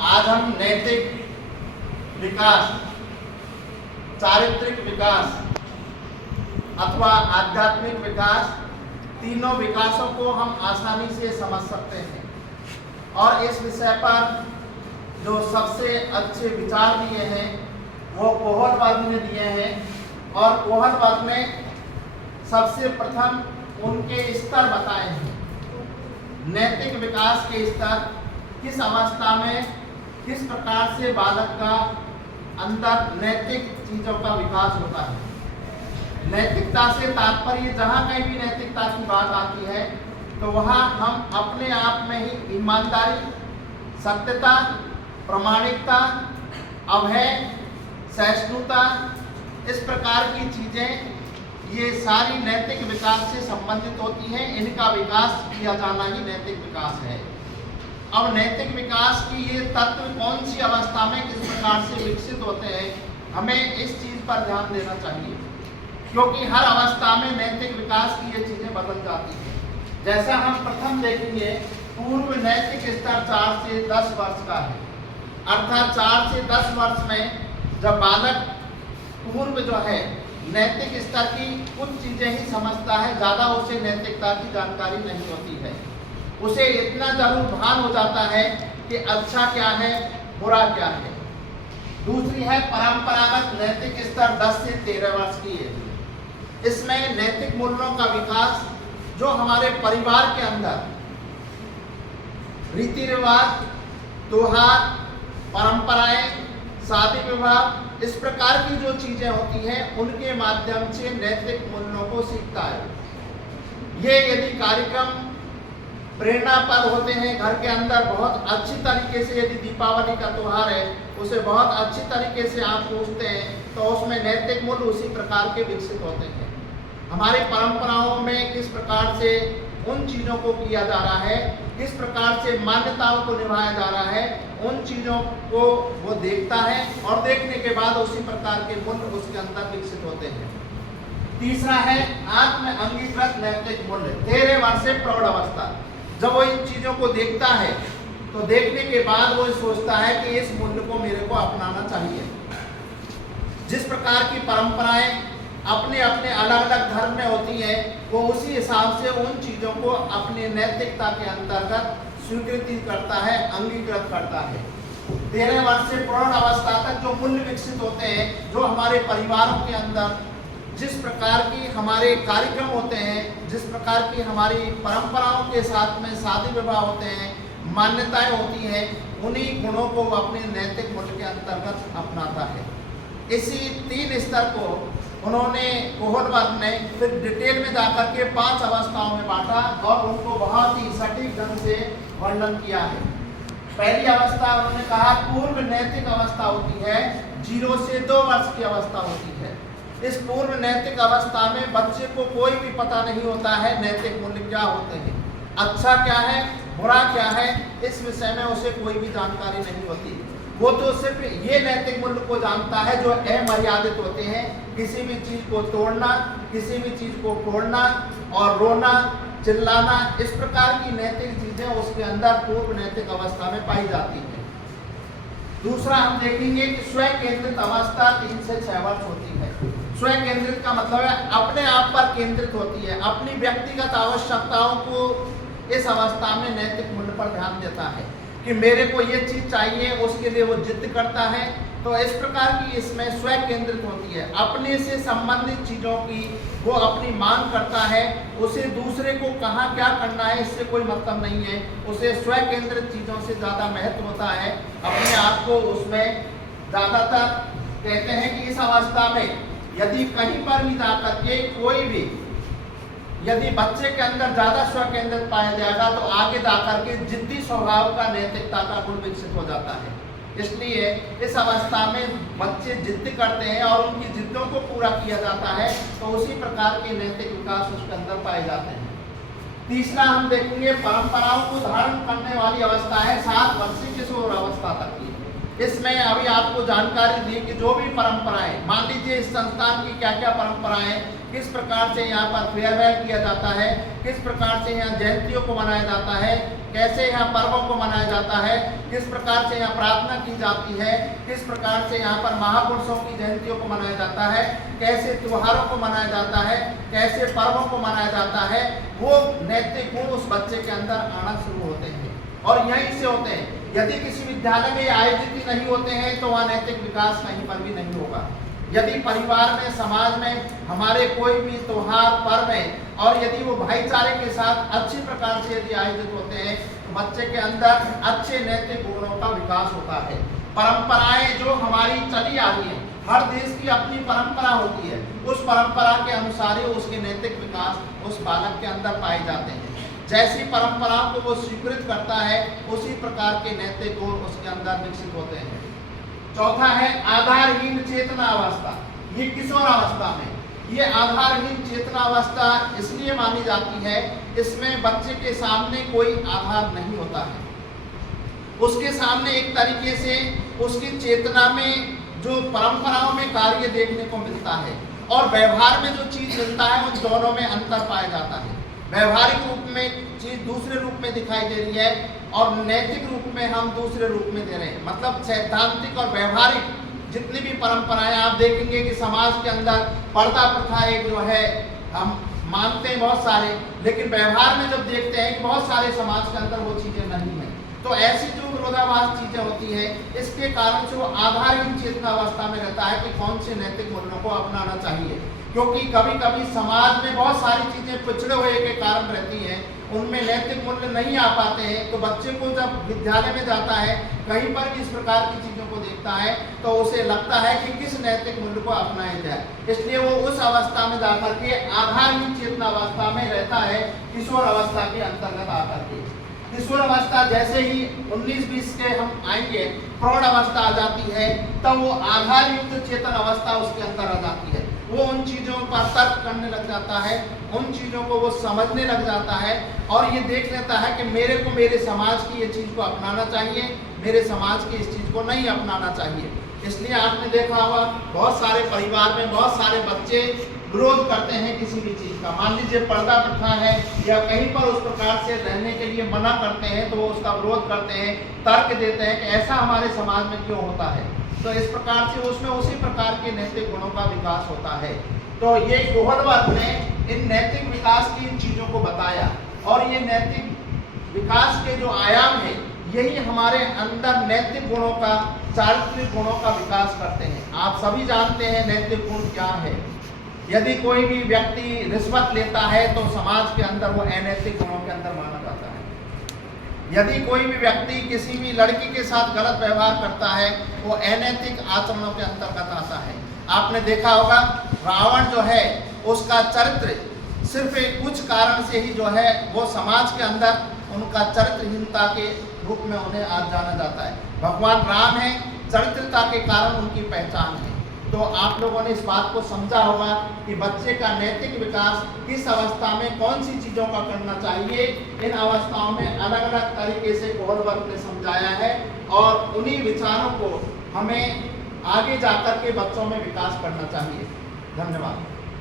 आज हम नैतिक विकास, चारित्रिक विकास अथवा आध्यात्मिक विकास, तीनों विकासों को हम आसानी से समझ सकते हैं। और इस विषय पर जो सबसे अच्छे विचार दिए हैं वो कोहन वर्ग ने दिए हैं। और कोहन वर्ग ने सबसे प्रथम उनके स्तर बताए हैं। नैतिक विकास के स्तर, किस अवस्था में किस प्रकार से बालक का अंदर नैतिक चीजों का विकास होता है। नैतिकता से तात्पर्य जहाँ कहीं भी नैतिकता की बात आती है तो वहाँ हम अपने आप में ही ईमानदारी, सत्यता, प्रामाणिकता, अभय, सहिष्णुता, इस प्रकार की चीजें, ये सारी नैतिक विकास से संबंधित होती हैं। इनका विकास किया जाना ही नैतिक विकास है। अब नैतिक विकास की ये तत्व कौन सी अवस्था में किस प्रकार से विकसित होते हैं, हमें इस चीज पर ध्यान देना चाहिए, क्योंकि हर अवस्था में नैतिक विकास की ये चीजें बदल जाती हैं। जैसा हम प्रथम देखेंगे, पूर्व नैतिक स्तर 4 से 10 वर्ष का है। अर्थात 4 से 10 वर्ष में जब बालक पूर्व जो है नैतिक स्तर की कुछ चीजें ही समझता है, ज्यादा उसे नैतिकता की जानकारी नहीं होती है। उसे इतना जरूर भान हो जाता है कि अच्छा क्या है, बुरा क्या है। दूसरी है परंपरागत नैतिक स्तर 10 से 13 वर्ष की है। इसमें नैतिक मूल्यों का विकास जो हमारे परिवार के अंदर रीति रिवाज, त्योहार, परंपराएं, शादी विवाह, इस प्रकार की जो चीजें होती हैं उनके माध्यम से नैतिक मूल्यों को सीखता है। ये यदि कार्यक्रम प्रेरणापद होते हैं घर के अंदर, बहुत अच्छी तरीके से, यदि दीपावली का त्योहार है उसे बहुत अच्छी तरीके से आप पूछते हैं तो उसमें नैतिक मूल्य उसी प्रकार के विकसित होते हैं। हमारी परंपराओं में किस प्रकार से उन चीजों को किया जा रहा है, किस प्रकार से मान्यताओं को निभाया जा रहा है, उन चीजों को वो देखता है और देखने के बाद उसी प्रकार के मूल्य उसके अंदर विकसित होते हैं। तीसरा है आत्म अंगीकृत नैतिक मूल्य, 13 वर्ष से प्रौढ़ अवस्था। जब वो इन चीजों को देखता है तो देखने के बाद वो सोचता है कि इस मूल्य को मेरे को अपनाना चाहिए। जिस प्रकार की परंपराएं अपने अपने अलग अलग धर्म में होती है, वो उसी हिसाब से उन चीजों को अपने नैतिकता के अंतर्गत स्वीकृति करता है, अंगीकृत करता है। 13 वर्ष से प्रौढ़ अवस्था तक जो मूल्य विकसित होते हैं, जो हमारे परिवारों के अंदर जिस प्रकार की हमारे कार्यक्रम होते हैं, जिस प्रकार की हमारी परंपराओं के साथ में शादी विवाह होते हैं, मान्यताएं होती हैं, उन्हीं गुणों को अपने नैतिक मूल्य के अंतर्गत अपनाता है। इसी 3 स्तर को उन्होंने कोहन वर्ग ने फिर डिटेल में जाकर के 5 अवस्थाओं में बांटा और उनको बहुत ही सटीक ढंग से वर्णन किया है। पहली अवस्था उन्होंने कहा पूर्व नैतिक अवस्था होती है, 0 से 2 वर्ष की अवस्था होती है। इस पूर्व नैतिक अवस्था में बच्चे को कोई भी पता नहीं होता है नैतिक मूल्य क्या होते हैं, अच्छा क्या है, बुरा क्या है, इस विषय में उसे कोई भी जानकारी नहीं होती। वो तो सिर्फ ये नैतिक मूल्य को जानता है जो अमर्यादित होते हैं, किसी भी चीज को तोड़ना, किसी भी चीज को फोड़ना और रोना, चिल्लाना, इस प्रकार की नैतिक चीजें उसके अंदर पूर्व नैतिक अवस्था में पाई जाती है। दूसरा हम देखेंगे कि स्वयं केंद्रित अवस्था 3 से 6 वर्ष होती है। स्वयं केंद्रित का मतलब है अपने आप पर केंद्रित होती है, अपनी व्यक्तिगत आवश्यकताओं को इस अवस्था में नैतिक मूल्य पर ध्यान देता है कि मेरे को ये चीज चाहिए, उसके लिए वो जिद करता है। तो इस प्रकार की इसमें स्वयं केंद्रित होती है, अपने से संबंधित चीजों की वो अपनी मांग करता है, उसे दूसरे को कहाँ क्या करना है इससे कोई मतलब नहीं है, उसे स्वयं केंद्रित चीजों से ज्यादा महत्व होता है। अपने आप को उसमें ज्यादातर कहते हैं कि इस अवस्था में यदि कहीं पर भी जाकर के कोई भी यदि बच्चे के अंदर ज्यादा स्व केंद्रित पाया जाएगा तो आगे जाकर के जिद्दी स्वभाव का, नैतिकता का गुण विकसित हो जाता है। इसलिए इस अवस्था में बच्चे जिद करते हैं और उनकी जिद्दों को पूरा किया जाता है, तो उसी प्रकार के नैतिक विकास उसके अंदर पाए जाते हैं। तीसरा हम देखेंगे परंपराओं को धारण करने वाली अवस्था है 7 वर्ष से किशोर अवस्था तक की। इसमें अभी आपको जानकारी दी कि जो भी परंपराएं, मान लीजिए इस संस्थान की क्या क्या परंपराएं, किस प्रकार से यहाँ पर फेयरवेल किया जाता है, किस प्रकार से यहाँ जयंतियों को मनाया जाता है, कैसे यहाँ पर्वों को मनाया जाता है, किस प्रकार से यहाँ प्रार्थना की जाती है, किस प्रकार से यहाँ पर महापुरुषों की जयंतियों को मनाया जाता है, कैसे त्योहारों को मनाया जाता है, कैसे पर्वों को मनाया जाता है, वो नैतिक गुण उस बच्चे के अंदर आना शुरू होते हैं और यहीं से होते हैं। यदि किसी विद्यालय में आयोजित ही नहीं होते हैं तो वहाँ नैतिक विकास कहीं पर भी नहीं होगा। यदि परिवार में, समाज में हमारे कोई भी त्योहार पर्व है और यदि वो भाईचारे के साथ अच्छी प्रकार से यदि आयोजित होते हैं तो बच्चे के अंदर अच्छे नैतिक गुणों का विकास होता है। परंपराएं जो हमारी चली आ रही है, हर देश की अपनी परंपरा होती है, उस परंपरा के अनुसार ही उसके नैतिक विकास उस बालक के अंदर पाए जाते हैं। जैसी परंपराओं को वो स्वीकृत करता है उसी प्रकार के नैतिक गुण उसके अंदर विकसित होते हैं। चौथा है आधारहीन चेतना अवस्था। ये किशोर अवस्था में, ये आधारहीन चेतना अवस्था इसलिए मानी जाती है, इसमें बच्चे के सामने कोई आधार नहीं होता है। उसके सामने एक तरीके से उसकी चेतना में जो परंपराओं में कार्य देखने को मिलता है और व्यवहार में जो चीज मिलता है उन दोनों में अंतर पाया जाता है। व्यवहारिक रूप में चीज दूसरे रूप में दिखाई दे रही है और नैतिक रूप में हम दूसरे रूप में दे रहे हैं। मतलब सैद्धांतिक और व्यवहारिक जितनी भी परंपराएं आप देखेंगे कि समाज के अंदर पर्दा प्रथा एक जो है हम मानते हैं बहुत सारे, लेकिन व्यवहार में जब देखते हैं कि बहुत सारे समाज के अंदर वो चीजें नहीं है, तो ऐसी जो विरोधाभास चीजें होती है इसके कारण से वो आधारहीन चेतना अवस्था में रहता है कि कौन से नैतिक मूल्यों को अपनाना चाहिए। क्योंकि कभी कभी समाज में बहुत सारी चीजें पिछड़े हुए के कारण रहती हैं, उनमें नैतिक मूल्य नहीं आ पाते हैं, तो बच्चे को जब विद्यालय में जाता है कहीं पर भी इस प्रकार की चीजों को देखता है तो उसे लगता है कि किस नैतिक मूल्य को अपनाया जाए, इसलिए वो उस अवस्था में जाकर के आधारहीन चेतना अवस्था में रहता है। किशोर अवस्था के अंतर्गत आकर के किशोर अवस्था जैसे ही 19-20 के हम आएंगे, प्रौढ़ अवस्था आ जाती है, तब वो आधारयुक्त चेतन अवस्था उसके अंदर आ जाती है। वो उन चीजों पर तर्क करने लग जाता है, उन चीजों को वो समझने लग जाता है और ये देख लेता है कि मेरे को मेरे समाज की ये चीज को अपनाना चाहिए, मेरे समाज की इस चीज को नहीं अपनाना चाहिए। इसलिए आपने देखा होगा बहुत सारे परिवार में बहुत सारे बच्चे विरोध करते हैं किसी भी चीज का। मान लीजिए पर्दा प्रथा है या कहीं पर उस प्रकार से रहने के लिए मना करते हैं तो वो उसका विरोध करते हैं, तर्क देते हैं कि ऐसा हमारे समाज में क्यों होता है। तो इस प्रकार से उसमें उसी प्रकार के नैतिक गुणों का विकास होता है। तो ये गोहलवर्ग ने इन नैतिक विकास की इन चीजों को बताया और ये नैतिक विकास के जो आयाम है यही हमारे अंदर नैतिक गुणों का, चारित्रिक गुणों का विकास करते हैं। आप सभी जानते हैं नैतिक गुण क्या है। यदि कोई भी व्यक्ति रिश्वत लेता है तो समाज के अंदर वो अनैतिक गुणों के अंदर माना जाता है। यदि कोई भी व्यक्ति किसी भी लड़की के साथ गलत व्यवहार करता है वो अनैतिक आचरणों के अंतर्गत आता है। आपने देखा होगा रावण जो है उसका चरित्र सिर्फ एक कुछ कारण से ही जो है वो समाज के अंदर उनका चरित्रहीनता के रूप में उन्हें आज जाना जाता है। भगवान राम है, चरित्रता के कारण उनकी पहचान है। तो आप लोगों ने इस बात को समझा होगा कि बच्चे का नैतिक विकास किस अवस्था में कौन सी चीज़ों का करना चाहिए। इन अवस्थाओं में अलग अलग तरीके से गोहलवर्ग ने समझाया है और उन्हीं विचारों को हमें आगे जाकर के बच्चों में विकास करना चाहिए। धन्यवाद।